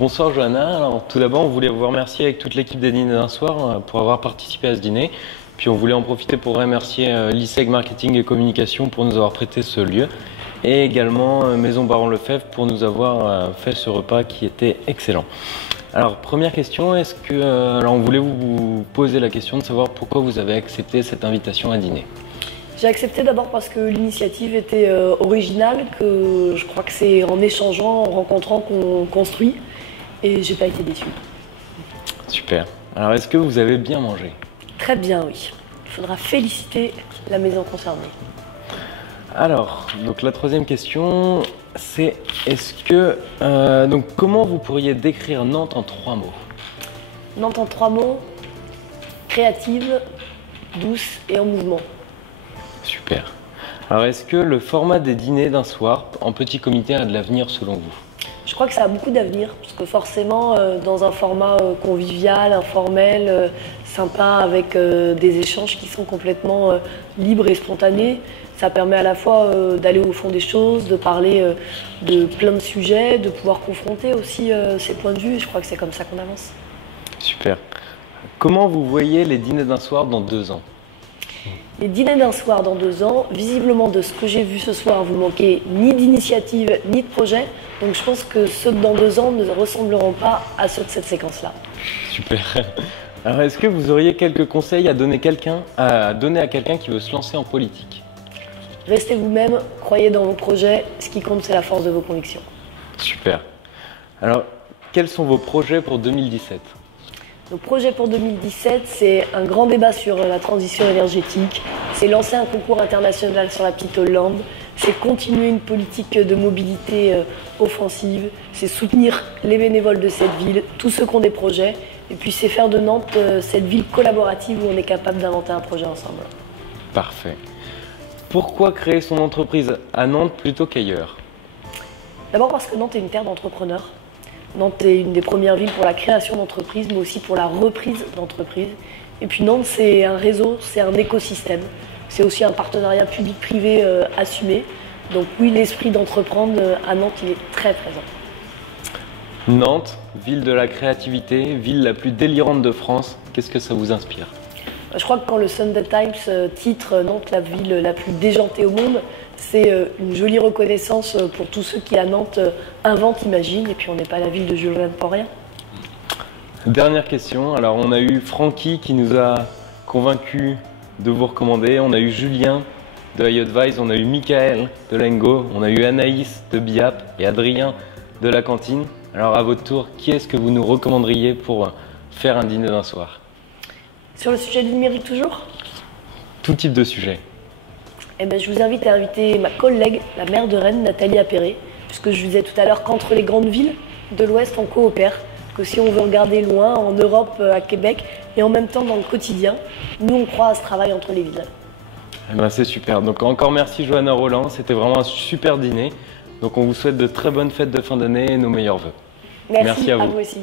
Bonsoir Johanna, alors tout d'abord on voulait vous remercier avec toute l'équipe des dîners d'un soir pour avoir participé à ce dîner. Puis on voulait en profiter pour remercier l'ISEG Marketing et Communication pour nous avoir prêté ce lieu. Et également Maison Baron Lefebvre pour nous avoir fait ce repas qui était excellent. Alors première question, alors on voulait vous poser la question de savoir pourquoi vous avez accepté cette invitation à dîner. J'ai accepté d'abord parce que l'initiative était originale, que je crois que c'est en échangeant, en rencontrant qu'on construit, et j'ai pas été déçue. Super. Alors est-ce que vous avez bien mangé? Très bien, oui. Il faudra féliciter la maison concernée. Alors, donc la troisième question, c'est comment vous pourriez décrire Nantes en 3 mots? Nantes en 3 mots, créative, douce et en mouvement. Super. Alors est-ce que le format des dîners d'un soir en petit comité a de l'avenir selon vous? Je crois que ça a beaucoup d'avenir, parce que forcément, dans un format convivial, informel, sympa, avec des échanges qui sont complètement libres et spontanés, ça permet à la fois d'aller au fond des choses, de parler de plein de sujets, de pouvoir confronter aussi ses points de vue, et je crois que c'est comme ça qu'on avance. Super. Comment vous voyez les dîners d'un soir dans 2 ans? Les dîners d'un soir dans 2 ans, visiblement de ce que j'ai vu ce soir, vous manquez ni d'initiative ni de projet. Donc je pense que ceux de dans 2 ans ne ressembleront pas à ceux de cette séquence-là. Super. Alors est-ce que vous auriez quelques conseils à donner à quelqu'un qui veut se lancer en politique? Restez vous-même, croyez dans vos projets, ce qui compte c'est la force de vos convictions. Super. Alors quels sont vos projets pour 2017? Nos projets pour 2017, c'est un grand débat sur la transition énergétique, c'est lancer un concours international sur la petite Hollande, c'est continuer une politique de mobilité offensive, c'est soutenir les bénévoles de cette ville, tous ceux qui ont des projets, et puis c'est faire de Nantes cette ville collaborative où on est capable d'inventer un projet ensemble. Parfait. Pourquoi créer son entreprise à Nantes plutôt qu'ailleurs? D'abord parce que Nantes est une terre d'entrepreneurs. Nantes est une des premières villes pour la création d'entreprises, mais aussi pour la reprise d'entreprises. Et puis Nantes, c'est un réseau, c'est un écosystème. C'est aussi un partenariat public-privé assumé. Donc oui, l'esprit d'entreprendre à Nantes, il est très présent. Nantes, ville de la créativité, ville la plus délirante de France, qu'est-ce que ça vous inspire? Je crois que quand le Sunday Times titre Nantes la ville la plus déjantée au monde, c'est une jolie reconnaissance pour tous ceux qui à Nantes inventent, imaginent, et puis on n'est pas la ville de Jules Verne pour rien. Dernière question, alors on a eu Francky qui nous a convaincus de vous recommander, on a eu Julien de iAdvice, on a eu Michael de Lengo, on a eu Anaïs de Biap et Adrien de la cantine. Alors à votre tour, qui est-ce que vous nous recommanderiez pour faire un dîner d'un soir? Sur le sujet du numérique toujours? Tout type de sujet. Eh ben, je vous invite à inviter ma collègue, la maire de Rennes, Nathalie Appéré, puisque je vous disais tout à l'heure qu'entre les grandes villes de l'Ouest, on coopère, que si on veut regarder loin, en Europe, à Québec, et en même temps dans le quotidien, nous on croit à ce travail entre les villes. Eh ben, c'est super, donc encore merci Johanna Roland, c'était vraiment un super dîner. Donc on vous souhaite de très bonnes fêtes de fin d'année et nos meilleurs vœux. Merci à vous. vous aussi.